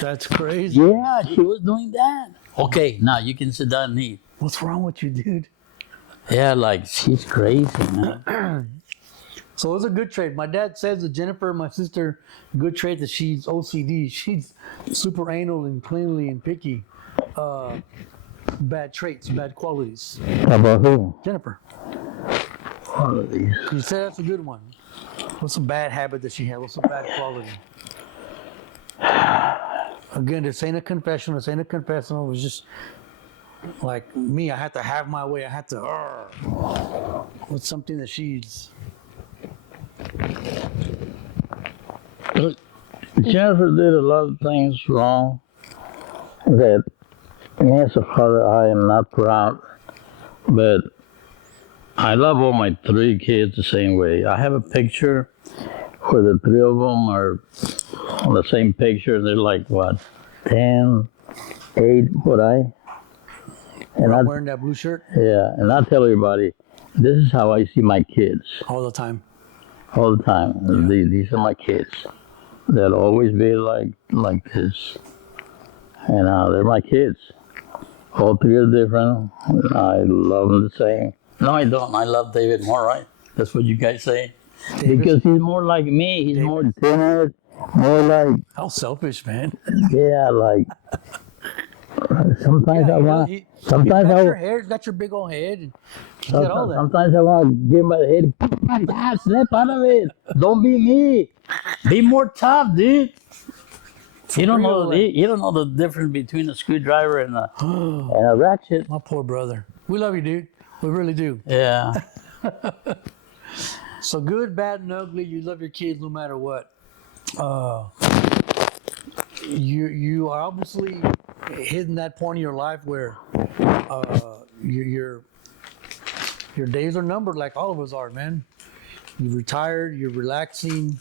That's crazy. Yeah, she was doing that. Okay, now you can sit down and eat. What's wrong with you, dude? Yeah, like she's crazy, man. So it's a good trait. My dad says that Jennifer, my sister, good trait that she's OCD. She's super anal and cleanly and picky. Bad traits, bad qualities. How about who? Jennifer, Qualities. you said that's a good one. What's a bad habit that she had? What's a bad quality? Again, this ain't a confession. This ain't a confessional. It was just like me. I had to have my way. I had to. What's something that she's. Look, Jennifer did a lot of things wrong that, me as a father, I am not proud. But I love all my three kids the same way. I have a picture where the three of them are on the same picture. They're like, what, 10, 8, what I? And I'm wearing that blue shirt yeah, and I tell everybody, this is how I see my kids. all the time. All the time. Yeah. These are my kids. They'll always be like this. And they're my kids. All three are different. I love them the same. No, I don't. I love David more, right? That's what you guys say. David? Because he's more like me. He's David? more timid, more like, How selfish, man. yeah, like, sometimes I want, He's sometimes got I, your hair. He's got your big old head. And he's got all that. sometimes I want to give my head, my God, snap out of it. Don't be me. Be more tough, dude. You don't know. Real, You don't know the difference between a screwdriver and a ratchet. My poor brother. We love you, dude. We really do. Yeah. So good, bad, and ugly. You love your kids no matter what. You are obviously hitting that point in your life where your days are numbered, like all of us are, man. You're retired. You're relaxing.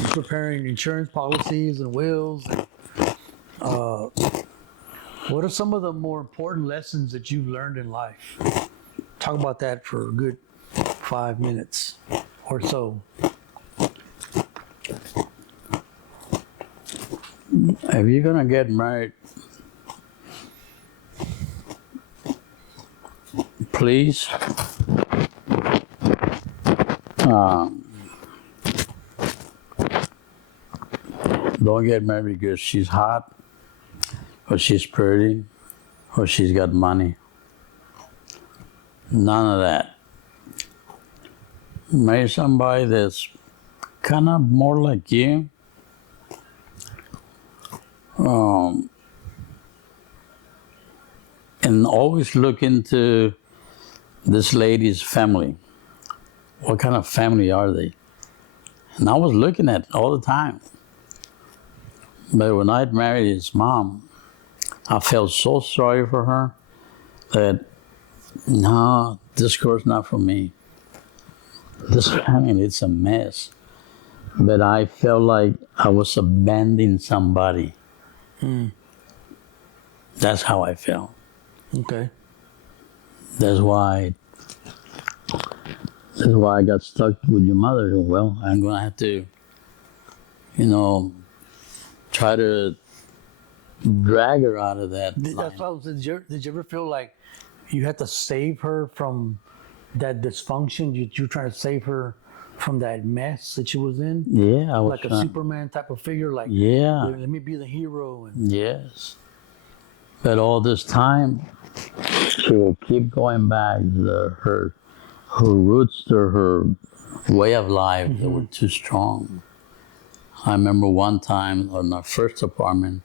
You're preparing insurance policies and wills. What are some of the more important lessons that you've learned in life? Talk about that for a good 5 minutes or so. If you're gonna get married, please don't get married because she's hot, or she's pretty, or she's got money. None of that. Marry somebody that's kind of more like you. And always look into this lady's family. What kind of family are they? And I was looking at it all the time. But when I'd married his mom, I felt so sorry for her that, no, this girl's not for me. This family, it's a mess. But I felt like I was abandoning somebody. That's how I felt. Okay. That's why I got stuck with your mother. Well, I'm gonna have to, try to drag her out of that. That's what I was, did you ever feel like you had to save her from that dysfunction? You're trying to save her from that mess that she was in? Yeah, I was like a Superman type of figure, like, yeah, let me be the hero. And yes. But all this time, she will keep going back to her roots, to her way of life that were too strong. I remember one time on our first apartment,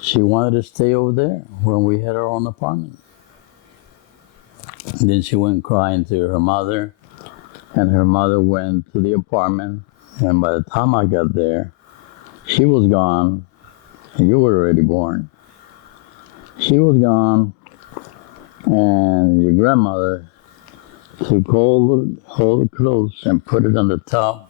she wanted to stay over there when we had our own apartment. And then she went crying to her mother, and her mother went to the apartment. And by the time I got there, she was gone, and you were already born. She was gone, and your grandmother took all the clothes and put it on the top.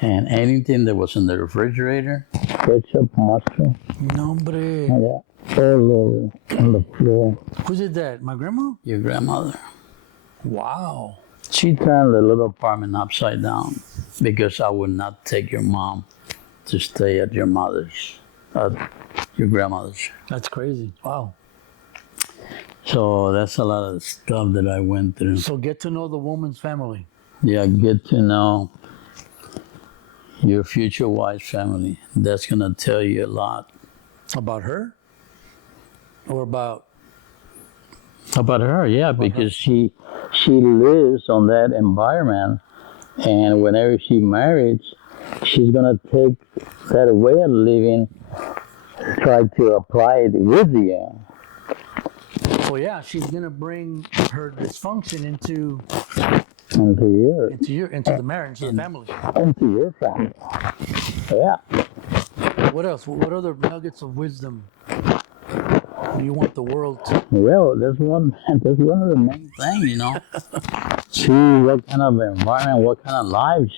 And anything that was in the refrigerator, ketchup, mustard. No, hombre. Yeah, all over on the floor. Who did that? My grandma? Your grandmother. Wow. She turned the little apartment upside down because I would not take your mom to stay at your mother's, your grandmother's. That's crazy. Wow. So that's a lot of stuff that I went through. So get to know the woman's family. Yeah, get to know your future wife's family. That's gonna tell you a lot About her? Or about about her. Yeah, because she lives on that environment, and whenever she marries, she's gonna take that way of living, try to apply it with you. oh yeah, she's gonna bring her dysfunction into the marriage, into the family. Into your family. Yeah. What else? What other nuggets of wisdom do you want the world to? Well, that's one of the main things, you know. See what kind of environment, what kind of lives,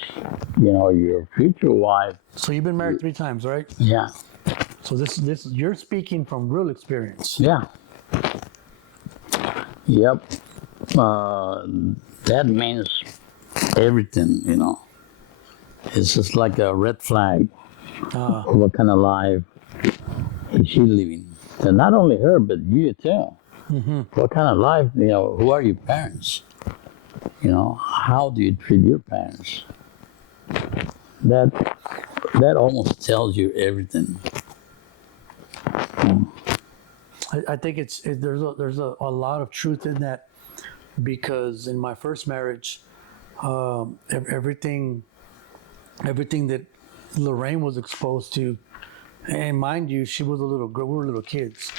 you know, your future wife. So you've been married 3 times, right? Yeah. So this you're speaking from real experience. Yeah. Yep. That means everything, you know. It's just like a red flag. What kind of life is she living? And not only her, but you too. Mm-hmm. What kind of life, you know, who are your parents? You know, how do you treat your parents? That almost tells you everything. I think there's a lot of truth in that, because in my first marriage, everything that Lorraine was exposed to, and mind you, she was a little girl, we were little kids.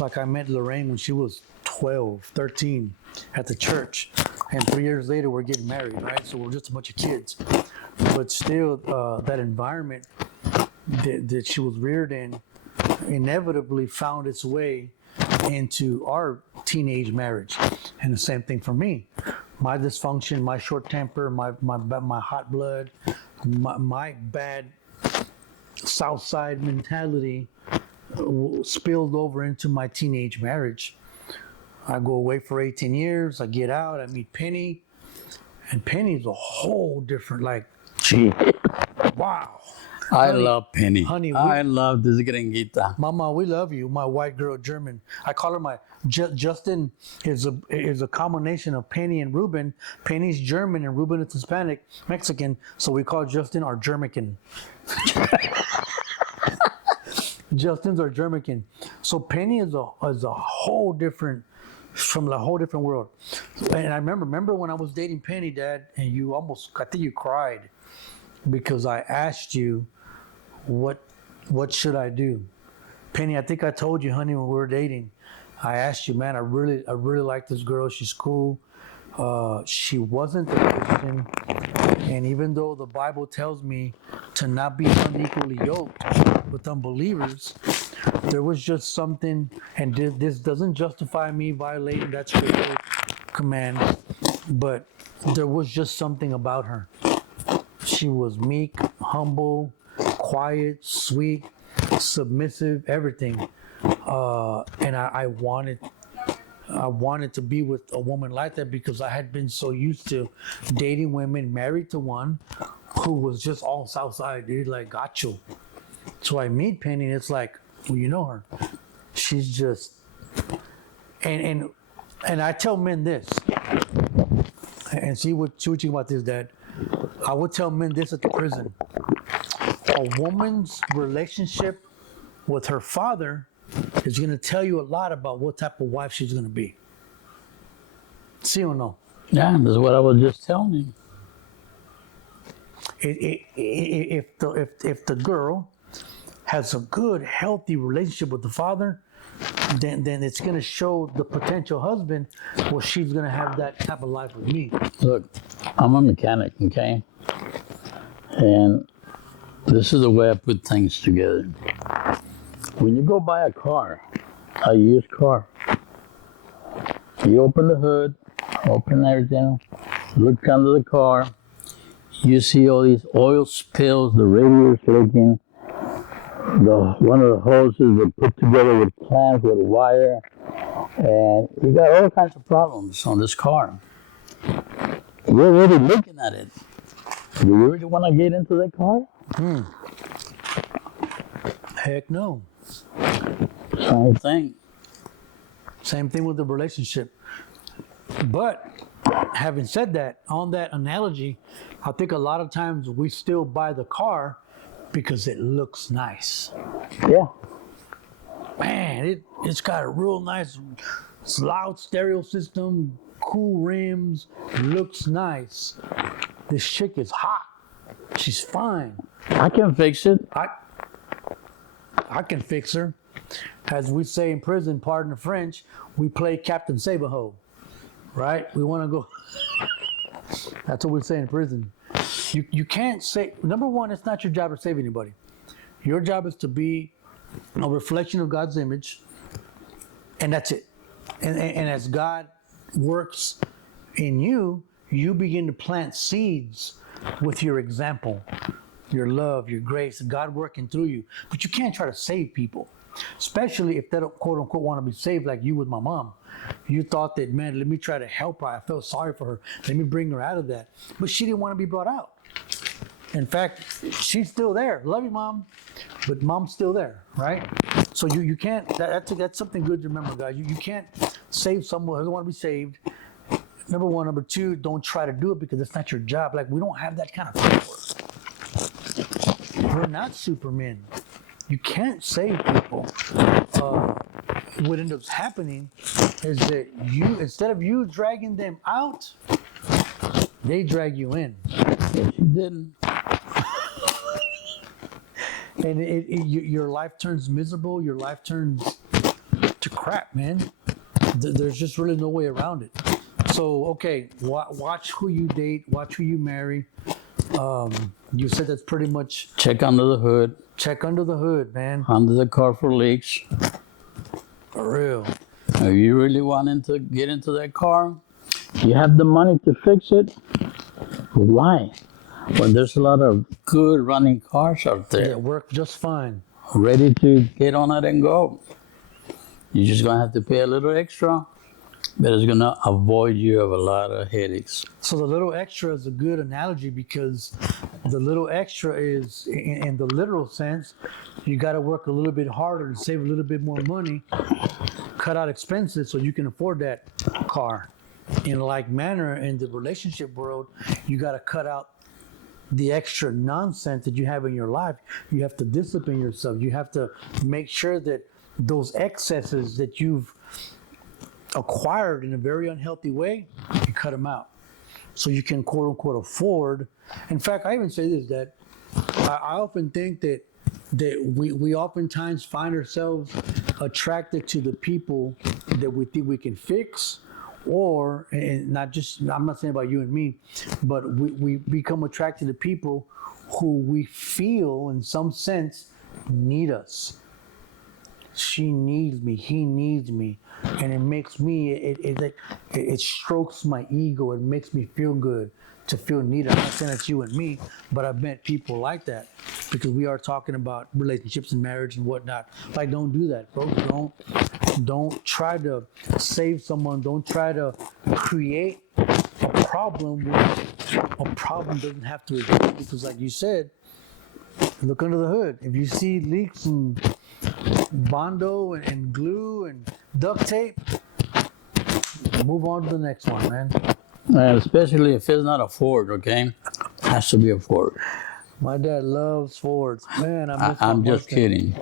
Like I met Lorraine when she was 12, 13 at the church, and 3 years later we're getting married, right? So we're just a bunch of kids, but still that environment that she was reared in inevitably found its way into our teenage marriage. And the same thing for me. My dysfunction, my short temper, my hot blood, my bad South Side mentality spilled over into my teenage marriage. I go away for 18 years. I get out. I meet Penny, and Penny's a whole different, like, wow. I love Penny. Honey, I love this gringuita. Mama, we love you, my white girl German. I call her my Justin is a combination of Penny and Ruben. Penny's German and Ruben is Hispanic, Mexican, so we call Justin our Germican. Justin's our Germican. So Penny is a whole different, from a whole different world. And I remember when I was dating Penny, Dad, and I think you cried because I asked you, what should I do? Penny, I think I told you, honey, when we were dating, I asked you, man, I really like this girl. She's cool. She wasn't a Christian. And even though the Bible tells me to not be unequally yoked with unbelievers, there was just something, and this doesn't justify me violating that scripture command, but there was just something about her. She was meek, humble, quiet, sweet, submissive, everything. And I wanted to be with a woman like that, because I had been so used to dating women, married to one who was just all South Side, dude, like gacho. So I meet Penny, and it's like, well, you know her. She's just, and I tell men this, and see what you think about this, Dad. I would tell men this at the prison. A woman's relationship with her father is going to tell you a lot about what type of wife she's going to be. See or no? Yeah, that's what I was just telling you. If the girl has a good, healthy relationship with the father, then it's going to show the potential husband, well, she's going to have that type of life with me. Look, I'm a mechanic, okay? And this is the way I put things together. When you go buy a car, a used car, you open the hood, open everything, look under the car, you see all these oil spills, the radiator's leaking, one of the hoses were put together with clamps with wire, and you got all kinds of problems on this car. You're really looking at it. Do you really want to get into that car? Heck no. Same thing. Same thing with the relationship. But having said that, on that analogy, I think a lot of times we still buy the car because it looks nice. Yeah. Man, it's got a real nice loud stereo system, cool rims, looks nice. This chick is hot. She's fine. I can fix it. I can fix her. As we say in prison, pardon the French, we play Captain Saberho, right? We want to go. That's what we say in prison. You can't say, number one, it's not your job to save anybody. Your job is to be a reflection of God's image, and that's it. And as God works in you, you begin to plant seeds with your example, your love, your grace, and God working through you. But you can't try to save people, especially if they don't quote unquote want to be saved like you with my mom. You thought that, man, let me try to help her. I felt sorry for her. Let me bring her out of that. But she didn't want to be brought out. In fact, she's still there. Love you, Mom. But Mom's still there, right? So you can't, that's something good to remember, guys. You can't save someone who doesn't want to be saved. Number one. Number two, don't try to do it because it's not your job. Like, we don't have that kind of power. We're not supermen. You can't save people. What ends up happening is that you, instead of you dragging them out, they drag you in. Yes, you didn't. And your life turns miserable. Your life turns to crap, man. There's just really no way around it. So, okay, watch who you date. Watch who you marry. You said that's pretty much... Check under the hood. Check under the hood, man. Under the car for leaks. For real. If you really wanting to get into that car, you have the money to fix it. Why? When there's a lot of good running cars out there. Yeah, work just fine. Ready to get on it and go. You're just going to have to pay a little extra, but it's going to avoid you of a lot of headaches. So the little extra is a good analogy because the little extra is, in the literal sense, you got to work a little bit harder to save a little bit more money, cut out expenses so you can afford that car. In like manner, in the relationship world, you got to cut out the extra nonsense that you have in your life. You have to discipline yourself. You have to make sure that those excesses that you've acquired in a very unhealthy way, you cut them out. So you can quote unquote afford. In fact, I even say this, that I often think that we oftentimes find ourselves attracted to the people that we think we can fix, or, and not just, I'm not saying about you and me, but we become attracted to people who we feel in some sense need us. She needs me, he needs me. And it makes me, it strokes my ego. It makes me feel good to feel needed. I'm not saying it's you and me, but I've met people like that because we are talking about relationships and marriage and whatnot. Like, don't do that, folks. Don't try to save someone. Don't try to create a problem when a problem doesn't have to exist. Because like you said, look under the hood. If you see leaks and Bondo and glue and duct tape, move on to the next one, man. And especially if it's not a Ford, okay? Has to be a Ford. My dad loves Fords. Man, I'm just kidding.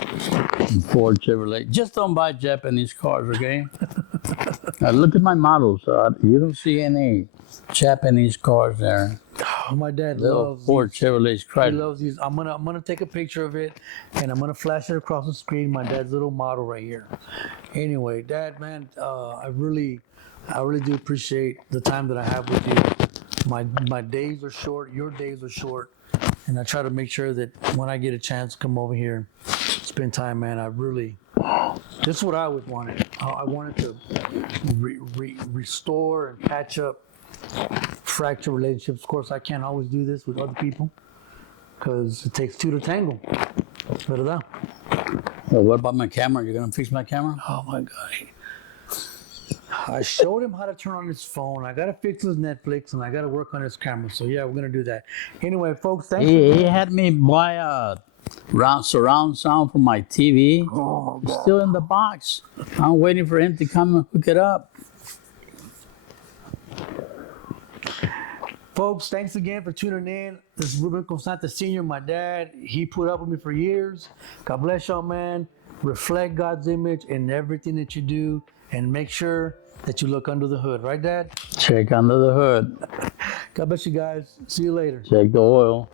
Ford, Chevrolet. Just don't buy Japanese cars, okay? Now look at my models. You don't see any Japanese cars there. Oh, my dad Little loves Ford, these. Chevrolet's He crazy. loves these. I'm gonna take a picture of it and I'm gonna flash it across the screen. My dad's little model right here. Anyway, Dad, man, I really do appreciate the time that I have with you. My days are short. Your days are short. And I try to make sure that when I get a chance to come over here, spend time, man, this is what I always wanted. I wanted to restore and patch up fractured relationships. Of course, I can't always do this with other people because it takes two to tangle. ¿Verdad? Well, what about my camera? You gonna fix my camera? Oh my God. I showed him how to turn on his phone. I gotta fix his Netflix and I gotta work on his camera. So yeah, we're gonna do that. Anyway, folks, thanks He again. had me buy a surround sound for my TV. Oh, It's God. still in the box. I'm waiting for him to come and hook it up. Folks, thanks again for tuning in. This is Ruben Constante Sr., my dad. He put up with me for years. God bless y'all, man. Reflect God's image in everything that you do and make sure that you look under the hood. Right, Dad? Check under the hood. God bless you guys. See you later. Check the oil.